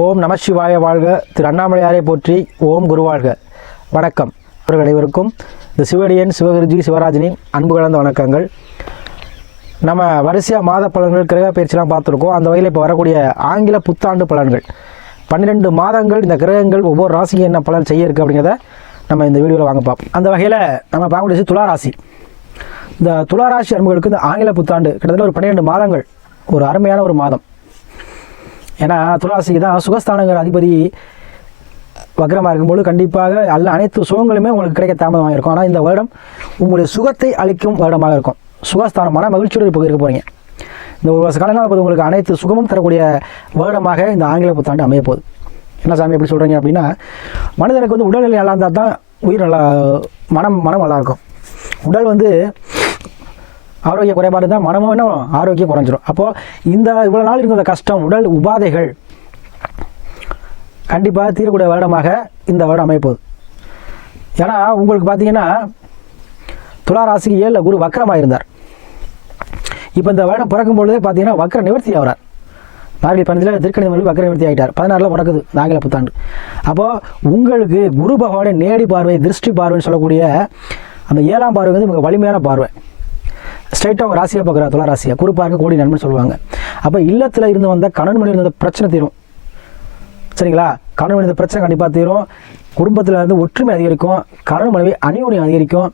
ஓம் நம சிவாய வாழ்க. திரு அண்ணாமலையாரை போற்றி. ஓம் குருவாழ்க. வணக்கம் அவர்கள் அனைவருக்கும் இந்த சிவடியன் சிவகுருஜி சிவராஜினி அன்பு கலந்த வணக்கங்கள். நம்ம வரிசையாக மாத பலன்கள் கிரக பயிற்சிலாம் பார்த்துருக்கோம். அந்த வகையில் இப்போ வரக்கூடிய ஆங்கில புத்தாண்டு பலன்கள் 12 மாதங்கள் இந்த கிரகங்கள் ஒவ்வொரு ராசிக்கு என்ன பலன் செய்ய இருக்குது அப்படிங்கிறத நம்ம இந்த வீடியோவில் வாங்க பார்ப்போம். அந்த வகையில் நம்ம பார்க்கக்கூடிய துளாராசி. இந்த துளாராசி அன்புகளுக்கு இந்த ஆங்கில புத்தாண்டு கிட்டத்தட்ட ஒரு 12 மாதங்கள் ஒரு அருமையான ஒரு மாதம். ஏன்னா துளாராசிக்கு தான் சுகஸ்தானங்கிற அதிபதி வக்ரமாக இருக்கும்போது கண்டிப்பாக அனைத்து சுகங்களுமே உங்களுக்கு கிடைக்க தாமதமாக இருக்கும். ஆனால் இந்த வருடம் உங்களுடைய சுகத்தை அளிக்கும் வருடமாக இருக்கும். சுகஸ்தானமான மகிழ்ச்சியோடு இப்போ இருக்க போகிறீங்க. இந்த ஒரு வருஷ காலங்கள் போது உங்களுக்கு அனைத்து சுகமும் தரக்கூடிய வருடமாக இந்த ஆங்கில புத்தாண்டு அமைய போகுது. என்ன சாமி எப்படி சொல்கிறீங்க அப்படின்னா, மனிதனுக்கு வந்து உடல்நிலை நல்லா இருந்தால் தான் உயிர் நல்லா மனம் நல்லாயிருக்கும். உடல் வந்து ஆரோக்கிய குறைபாடு தான், மனமும் என்ன ஆரோக்கியம் குறைஞ்சிரும். அப்போது இந்த இவ்வளோ நாள் இருந்த கஷ்டம், உடல் உபாதைகள் கண்டிப்பாக தீரக்கூடிய வருடமாக இந்த வருடம் அமைப்போகுது. ஏன்னா உங்களுக்கு பார்த்தீங்கன்னா துளாராசிக்கு 7 குரு வக்கரமாக இருந்தார். இப்போ இந்த வருடம் பிறக்கும் பொழுதே பார்த்தீங்கன்னா வக்கர நிவர்த்தி ஆகிறார். மார்கழி 15 திருக்கணிதம் வக்கர நிவர்த்தி ஆகிட்டார். 16 பிறக்குது ஆங்கில புத்தாண்டு. அப்போது உங்களுக்கு குரு பகவானை நேடி பார்வை, திருஷ்டி பார்வைன்னு சொல்லக்கூடிய அந்த 7ஆம் பார்வை வந்து மிக வலிமையான பார்வை. ஸ்ட்ரைட்டாக அவங்க ராசியாக பார்க்குறா. துளாராசியாக குரு பார்க்க கோடி நன்மை சொல்லுவாங்க. அப்போ இல்லத்தில் இருந்து வந்த கணவன் மனைவி இருந்த பிரச்சனை தீரும். சரிங்களா? கணவன் மனைவி பிரச்சனை கண்டிப்பாக தீரும். குடும்பத்தில் இருந்து ஒற்றுமை அதிகரிக்கும். கணவன் மனைவி அந்யோன்யம் அதிகரிக்கும்.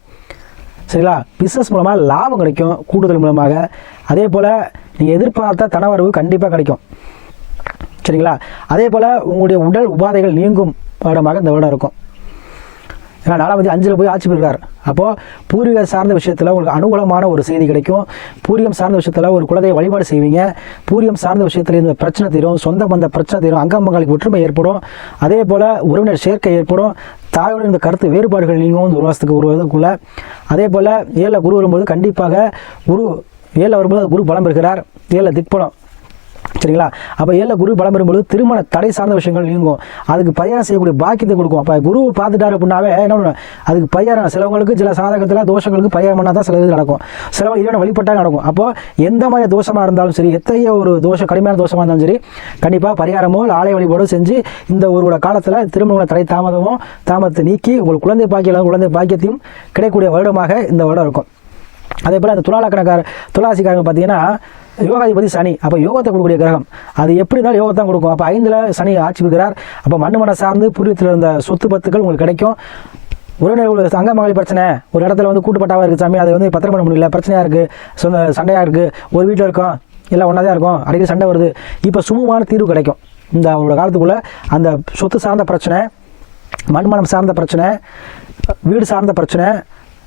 சரிங்களா? பிஸ்னஸ் மூலமாக லாபம் கிடைக்கும். கூடுதல் மூலமாக அதே போல் நீங்கள் எதிர்பார்த்த தனவரவு கண்டிப்பாக கிடைக்கும். சரிங்களா? அதே போல் உங்களுடைய உடல் உபாதைகள் நீங்கும் வருடமாக இந்த வருடம் இருக்கும். ஏன்னா 4 5 போய் ஆட்சி பெறுகிறார். அப்போது பூர்வீக சார்ந்த விஷயத்தில் உங்களுக்கு அனுகூலமான ஒரு செய்தி கிடைக்கும். பூர்வீகம் சார்ந்த விஷயத்தில் ஒரு குலதெய்வ வழிபாடு செய்வீங்க. பூர்வீகம் சார்ந்த விஷயத்தில் இந்த பிரச்சனை தீரும். சொந்த பந்த பிரச்சனை தீரும். அங்கம்பங்களுக்கு ஒற்றுமை ஏற்படும். அதே போல் உறவினர் சேர்க்கை ஏற்படும். தாயோடு இந்த கருத்து வேறுபாடுகள் நீங்கும் ஒரு வருஷத்துக்கு வருவதற்குள்ள. அதே போல் 7 குரு வரும்போது கண்டிப்பாக குரு 7 வரும்போது குரு பலம் பெறுகிறார். 7 திக்பலம். சரிங்களா? அப்போ 7 குரு பலம் பெறும்போது திருமண தடை சார்ந்த விஷயங்கள் நீங்கும். அதுக்கு பரிகாரம் செய்யக்கூடிய பாக்கியத்தை கொடுக்கும். அப்போ குரு பார்த்துட்டாரு அப்படின்னாவே என்ன பண்ணுவேன், அதுக்கு பரிகாரம் சிலவங்களுக்கு சில சாதகத்தில் தோஷங்களுக்கு பரிகாரம் பண்ணால் தான் சில இது நடக்கும். சிலவங்க இவனை வழிபட்டால் நடக்கும். அப்போது எந்த மாதிரி தோஷமாக இருந்தாலும் சரி, எத்தகைய ஒரு தோஷம் கடுமையான தோஷமாக இருந்தாலும் சரி, கண்டிப்பாக பரிகாரமோ ஆலய வழிபாடோ செஞ்சு இந்த ஒரு காலத்தில் திருமண தடை தாமதத்தை நீக்கி உங்களுக்கு குழந்தை பாக்கியத்தையும் கிடைக்கக்கூடிய வருடமாக இந்த வருடம் இருக்கும். அதே போல் அந்த துளாராசிக்காரங்க பார்த்தீங்கன்னா யோகாதிபதி சனி. அப்போ யோகத்தை கொடுக்கக்கூடிய கிரகம். அது எப்படி இருந்தாலும் யோகத்தான் கொடுக்கும். அப்போ 5ல் சனி ஆட்சி பெறுகிறார். அப்போ மண்ணை சார்ந்து பூர்வீகத்தில் இருந்த சொத்து பத்துக்கள் உங்களுக்கு கிடைக்கும். உறவினர் அங்கமங்கலி பிரச்சனை, ஒரு இடத்துல வந்து கூட்டுப்பட்டாவாக இருக்குது சாமி, அதை வந்து பத்திரம் பண்ண முடியல, பிரச்சனையாக இருக்குது, சண்டையாக இருக்குது, ஒரு வீட்டில் இருக்கும், எல்லாம் ஒன்றா தான் இருக்கும், அடிக்கடி சண்டை வருது. இப்போ சுமூகமான தீர்வு கிடைக்கும். இந்த அவரோட காலத்துக்குள்ளே அந்த சொத்து சார்ந்த பிரச்சனை, மண்மனம் சார்ந்த பிரச்சனை, வீடு சார்ந்த பிரச்சனை,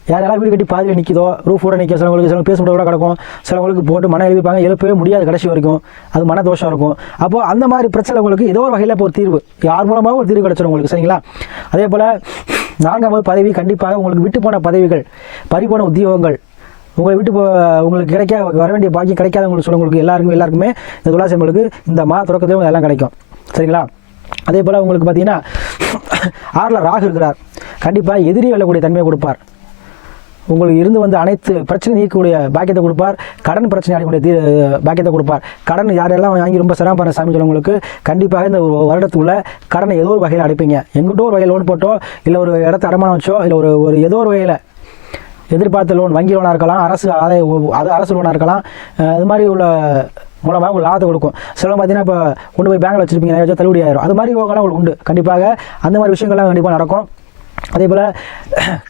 யாரெல்லாம் வீடு கட்டி பாதியில் நிற்கிதோ, ரூஃபோட நிற்க, சிலவங்களுக்கு பேச கூட கிடக்கும், சிலவங்களுக்கு போட்டு மன எழுதிப்பாங்க, எழுப்பவே முடியாது கடைசி வரைக்கும், அது மன தோஷம் இருக்கும். அப்போது அந்த மாதிரி பிரச்சனை உங்களுக்கு ஏதோ ஒரு வகையில் இப்போ ஒரு தீர்வு, யார் மூலமாக ஒரு தீர்வு கிடச்சிடும் உங்களுக்கு. சரிங்களா? அதே போல் 4ஆவது பதவி கண்டிப்பாக உங்களுக்கு விட்டு போன பதவிகள், பறிபோன உத்தியோகங்கள், உங்களை விட்டு உங்களுக்கு வர வேண்டிய பாக்கியம் கிடைக்காதவங்களுக்கு சொல்லுங்களுக்கு எல்லாருக்குமே இந்த துளாராசிகளுக்கு இந்த மாத தொடக்கத்தில் எல்லாம் கிடைக்கும். சரிங்களா? அதே போல் உங்களுக்கு பார்த்தீங்கன்னா 6ல் ராகு இருக்கிறார். கண்டிப்பாக எதிரி வெல்லக்கூடிய தன்மையை கொடுப்பார். உங்களுக்கு இருந்து வந்து அனைத்து பிரச்சனை நீக்கக்கூடிய பாக்கியத்தை கொடுப்பார். கடன் பிரச்சனை அடையக்கூடிய பாக்கியத்தை கொடுப்பார். கடன் யாரெல்லாம் வாங்கி ரொம்ப சிரமப்படுற சாமி சொல்லுவங்களுக்கு கண்டிப்பாக இந்த ஒரு வருடத்துக்குள்ள கடனை ஏதோ ஒரு வகையில் அடைப்பீங்க. எங்கிட்ட ஒரு வகையில் லோன் போட்டோ, இல்லை ஒரு இடத்த அடமானம் வச்சோ, இல்லை ஒரு ஏதோ ஒரு வகையில் எதிர்பார்த்த லோன், வங்கி லோனாக இருக்கலாம், அரசு லோனாக இருக்கலாம், அது மாதிரி உள்ள மூலமாக உங்களுக்கு லாபத்தை கொடுக்கும். சிலவங்க பார்த்தீங்கன்னா இப்போ கொண்டு போய் பேங்கில் வச்சுருப்பீங்க, ஏதாச்சும் தள்ளுபடி ஆயிரும். அது மாதிரி யோகம்லாம் உங்களுக்கு உண்டு. கண்டிப்பாக அந்த மாதிரி விஷயங்கள்லாம் கண்டிப்பாக நடக்கும். அதே போல்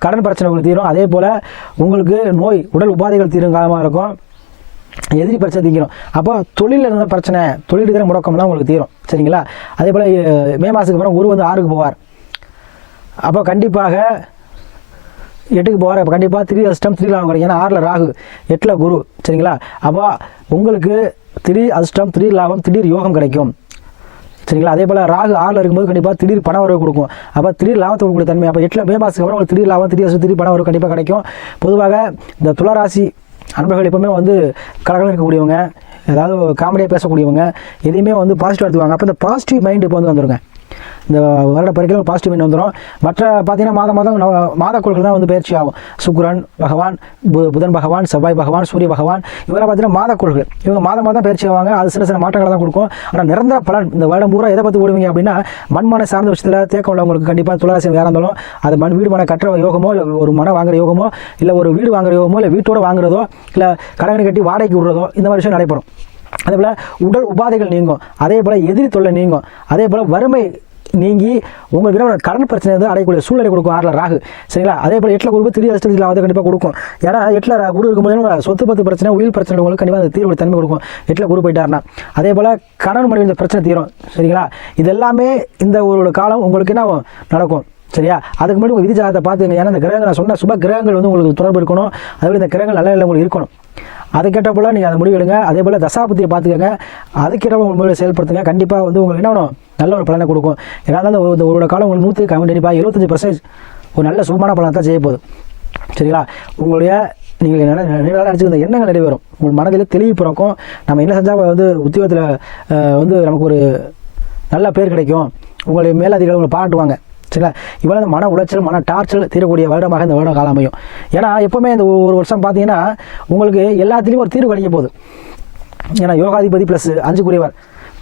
கடன் பிரச்சனை உங்களுக்கு தீரும். அதே போல் உங்களுக்கு நோய் உடல் உபாதைகள் தீரும் காலமாக இருக்கும். எதிரி பிரச்சனை தீரும். அப்போ தொழிலில் இருந்த பிரச்சனை, தொழில் இருக்கிற முடக்கம்லாம் உங்களுக்கு தீரும். சரிங்களா? அதே போல் மே மாதத்துக்கு அப்புறம் குரு வந்து 6க்கு போவார். அப்போ கண்டிப்பாக 8க்கு போவார். அப்போ கண்டிப்பாக 3 அதிர்ஷ்டம் 3 லாபம் கிடைக்கும். ஏன்னா 6ல் ராகு, 8ல் குரு. சரிங்களா? அப்போ உங்களுக்கு 3 அதிர்ஷ்டம் 3 லாபம், திடீர் யோகம் கிடைக்கும். சரிங்களா? அதே போல் ராகு 6ல் இருக்கும்போது கண்டிப்பாக திடீர் பண வரவு கொடுக்கும். அப்போ திடீர் லாபத்தை கொடுக்கக்கூடிய தன்மை. அப்போ 8ல் மே மாதத்துக்கு அப்புறம் உங்களுக்கு திடீர் லாபம், திடீர் பண வரவு கண்டிப்பாக கிடைக்கும். பொதுவாக இந்த துளாராசி அன்பர்கள் எப்பவுமே வந்து கலகலம் இருக்கக்கூடியவங்க, ஏதாவது காமெடியாக பேசக்கூடியவங்க, எதையுமே வந்து பாசிட்டிவ் எடுத்துவாங்க. அப்போ இந்த பாசிட்டிவ் மைண்ட் இப்போ வந்துருங்க. இந்த வருட பிறகு பாசிட்டிவ் மைண்ட் வந்துடும். மற்ற பார்த்தீங்கன்னா மாதக்கோள்கள் தான் வந்து பயிற்சி ஆகும். சுக்கிரன் பகவான், புதன் பகவான், செவ்வாய் பகவான், சூரிய பகவான், இவரை பார்த்தீங்கன்னா மாதக்கோள்கள். இவங்க மாதம் பயிற்சி ஆவாங்க. அது சில மாற்றங்களை தான் கொடுக்கும். ஆனால் நிரந்தர பலன் இந்த வருடம் பூரா எதை பற்றி ஓடுவீங்க அப்படின்னா, மண்மனை சார்ந்த விஷயத்தில் தேக்கம் உள்ளவங்களுக்கு கண்டிப்பாக துளாராசி வேற இருந்தாலும் அது வீடு மனை கட்டுற யோகமோ, இல்லை ஒரு மனை வாங்குற யோகமோ, இல்லை ஒரு வீடு வாங்குற யோகமோ, இல்லை வீட்டோட வாங்குறதோ, இல்லை கடனை கட்டி வாடகைக்கு விடுறதோ, இந்த மாதிரி விஷயம் நடைபெறும். அதே போல் உடல் உபாதைகள் நீங்கும். அதே போல் எதிரி தொல்லை நீங்கும். அதே போல் வறுமை நீங்கி உங்களுக்கு கடன் பிரச்சனை வந்து அடையக்கூடிய சூழ்நிலை கொடுக்கும் 6ல் ராகு. சரிங்களா? அதே போல் 8ல் குரு திடீர் அதிர்ஷ்டத்தில் வந்து கண்டிப்பாக கொடுக்கும். ஏன்னா 8ல் குரு இருக்கும்போது சொத்து பத்து பிரச்சனை, உயிர் பிரச்சனை உங்களுக்கு கண்டிப்பாக தீர்வு தன்மை கொடுக்கும். 8ல் குரு போயிட்டாருன்னா. அதே போல் கடன் மனைவி இந்த பிரச்சனை தீரும். சரிங்களா? இது எல்லாமே இந்த ஒரு காலம் உங்களுக்கு என்ன நடக்கும். சரியா? அதுக்கு முன்னாடி உங்கள் விதி ஜாதகத்தை பார்த்துங்க. ஏன்னா இந்த கிரகங்கள் நான் சொன்ன சுப கிரகங்கள் வந்து உங்களுக்கு தொடர்பு இருக்கணும். அதேபோல் இந்த கிரகங்கள் நல்ல நிலை உங்களுக்கு இருக்கணும். அதுக்கேற்ற போல் நீங்கள் அதை முடிவெடுங்க. அதே போல் தசாபத்தியை பார்த்துக்கங்க. அதுக்கேற்ற உங்கள் முறையில் செயல்படுத்துங்க. கண்டிப்பாக வந்து உங்களுக்கு என்ன வேணும், நல்ல ஒரு பலனை கொடுக்கும். ஏன்னா இந்த ஒரு காலம் உங்களுக்கு 100 கண்டிப்பாக 75% ஒரு நல்ல சுகமான பலனை தான் செய்ய போகுது. சரிங்களா? உங்களுடைய நீங்கள் நினச்சிருந்த எண்ணங்கள் நிறைவேறும். உங்கள் மனதில் தெளிவு பிறக்கும். நம்ம என்ன செஞ்சால் வந்து உத்தியோகத்தில் வந்து நமக்கு ஒரு நல்ல பேர் கிடைக்கும். உங்களுடைய மேலதிகாரிகள் உங்களை பாராட்டுவாங்க. சரிங்களா? இவ்வளோ மன உளைச்சல், மன டார்ச்சல் தீரக்கூடிய வருடமாக இந்த வருடம் காலம் அமையும். ஏன்னா எப்போவுமே இந்த ஒரு வருஷம் பார்த்தீங்கன்னா உங்களுக்கு எல்லாத்துலேயும் ஒரு தீர்வு கிடைக்க போகுது. ஏன்னா யோகாதிபதி ப்ளஸ் 5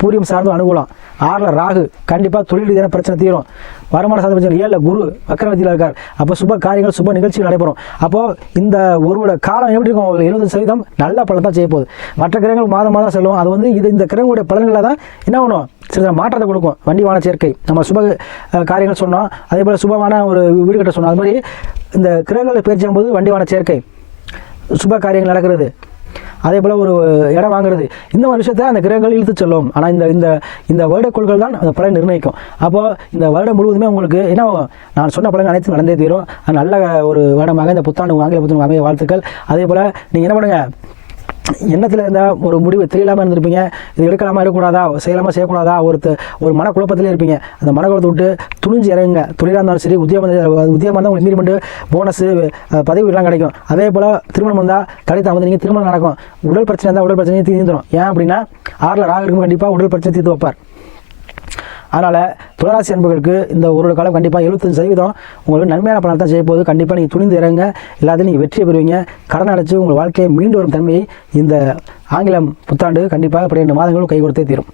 பூரியம் சார்ந்த அனுகூலம், 6ல் ராகு, கண்டிப்பாக தொழில் ரீதியான பிரச்சனை தீரும். வருமான சார்ந்த பிரச்சனை, 7ல் குரு வக்கரவதியில் இருக்கார். அப்போ சுப காரியங்கள், சுப நிகழ்ச்சிகள் நடைபெறும். அப்போது இந்த ஒரு காலம் எப்படி இருக்கும், 70% நல்ல பலன் தான் செய்ய போகுது. மற்ற கிரகங்கள் மாதம் செல்லும். அது வந்து இந்த கிரகங்களுடைய பலன்களில் தான் என்ன பண்ணும், சில மாற்றத்தை கொடுக்கும். வண்டி வான சேர்க்கை நம்ம சுப காரியங்கள் சொன்னோம். அதே போல் சுபமான ஒரு வீடு கட்ட சொன்னோம். அது மாதிரி இந்த கிரகங்களை பயிற்சியும் போது வண்டி வான சேர்க்கை, சுப காரியங்கள் நடக்கிறது, அதே போல் ஒரு இடம் வாங்குறது, இந்த மாதிரி விஷயத்தை அந்த கிரகங்கள் இழுத்து செல்லும். ஆனால் இந்த வருடக்கோள்கள் தான் அந்த பலன் நிர்ணயிக்கும். அப்போது இந்த வருடம் முழுவதுமே உங்களுக்கு என்ன, நான் சொன்ன பலன் அனைத்தும் நடந்தே தீரும். நல்ல ஒரு வருடமாக இந்த புத்தாண்டு ஆங்கில புத்தாண்டு அமைய வாழ்த்துக்கள். அதே போல் நீங்கள் என்ன பண்ணுங்கள், எண்ணத்தில் இருந்தால் ஒரு முடிவு தெரியலாமல் இருந்திருப்பீங்க. இது எடுக்கலாமா இருக்கக்கூடாதா, செய்யலாமா செய்யக்கூடாதா, ஒரு மனக்குழப்பத்திலே இருப்பீங்க. அந்த மனக்குழப்பத்தை விட்டு துணிஞ்சு இறங்குங்க. தொழிலாக இருந்தாலும் சரி, உத்தியோகம் இருந்தால் உங்களுக்கு இன்க்ரிமெண்ட், போனஸ், பதவி எல்லாம் கிடைக்கும். அதே போல் திருமணம் இருந்தால் தடை தாமதம் நீங்கள் திருமணம் நடக்கும். உடல் பிரச்சனை இருந்தால் உடல் பிரச்சனையை தீர்ந்துடும். ஏன் அப்படின்னா 6ல் ராகு இருக்கும், கண்டிப்பாக உடல் பிரச்சனை தீர்த்து வைப்பார். அதனால் துளாராசி அன்பர்களுக்கு இந்த ஒரு காலம் கண்டிப்பாக 75% உங்களுக்கு நன்மையான பலன் தான் செய்ய போது. கண்டிப்பாக நீங்கள் துணிந்து இறங்க, எல்லாத்தையும் நீங்கள் வெற்றியை பெறுவீங்க. கடன் அடைச்சு உங்கள் வாழ்க்கையை மீண்டு வரும் தன்மையை இந்த ஆங்கிலம் புத்தாண்டு கண்டிப்பாக 12 மாதங்களும் கை கொடுத்தே தீரும்.